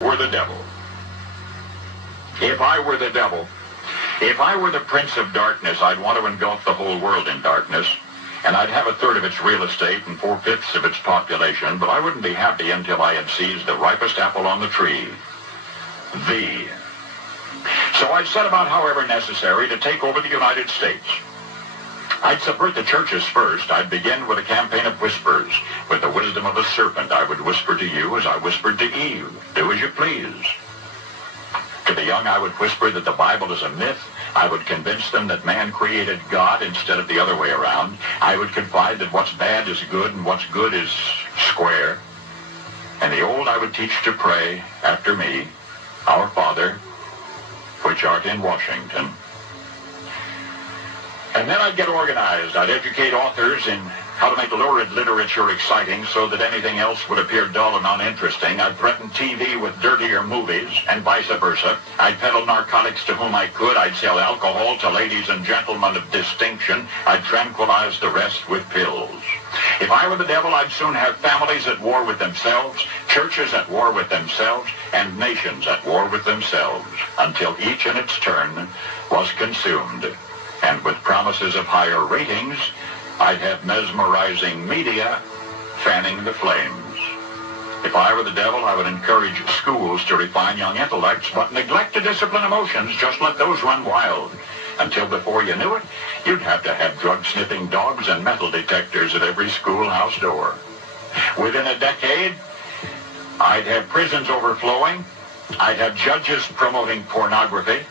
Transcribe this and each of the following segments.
Were the devil. If I were the devil, if I were the prince of darkness, I'd want to engulf the whole world in darkness, and I'd have a third of its real estate and 4/5 of its population, but I wouldn't be happy until I had seized the ripest apple on the tree. So I'd set about, however necessary, to take over the United States. I'd subvert the churches first. I'd begin with a campaign of whispers. With the wisdom of a serpent, I would whisper to you as I whispered to Eve, do as you please. To the young, I would whisper that the Bible is a myth. I would convince them that man created God instead of the other way around. I would confide that what's bad is good and what's good is square. And the old, I would teach to pray after me, Our Father, which art in Washington. And then I'd get organized. I'd educate authors in how to make lurid literature exciting so that anything else would appear dull and uninteresting. I'd threaten TV with dirtier movies and vice versa. I'd peddle narcotics to whom I could. I'd sell alcohol to ladies and gentlemen of distinction. I'd tranquilize the rest with pills. If I were the devil, I'd soon have families at war with themselves, churches at war with themselves, and nations at war with themselves, until each in its turn was consumed. And with promises of higher ratings, I'd have mesmerizing media fanning the flames. If I were the devil, I would encourage schools to refine young intellects, but neglect to discipline emotions. Just let those run wild. Until before you knew it, you'd have to have drug-sniffing dogs and metal detectors at every schoolhouse door. Within a decade, I'd have prisons overflowing. I'd have judges promoting pornography.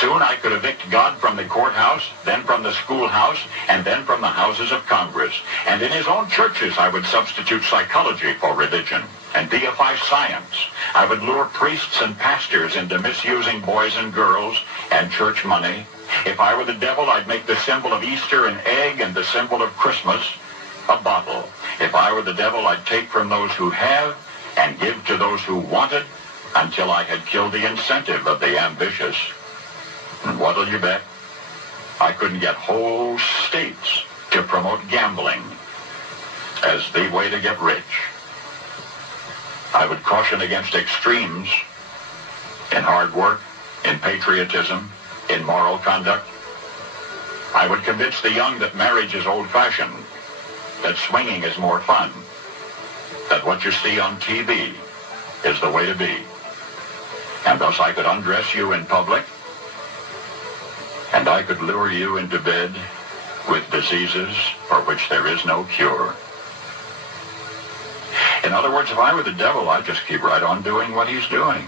Soon I could evict God from the courthouse, then from the schoolhouse, and then from the houses of Congress. And in his own churches, I would substitute psychology for religion and deify science. I would lure priests and pastors into misusing boys and girls and church money. If I were the devil, I'd make the symbol of Easter an egg and the symbol of Christmas a bottle. If I were the devil, I'd take from those who have and give to those who wanted until I had killed the incentive of the ambitious. And what'll you bet? I couldn't get whole states to promote gambling as the way to get rich. I would caution against extremes in hard work, in patriotism, in moral conduct. I would convince the young that marriage is old-fashioned, that swinging is more fun, that what you see on TV is the way to be. And thus I could undress you in public, and I could lure you into bed with diseases for which there is no cure. In other words, if I were the devil, I'd just keep right on doing what he's doing.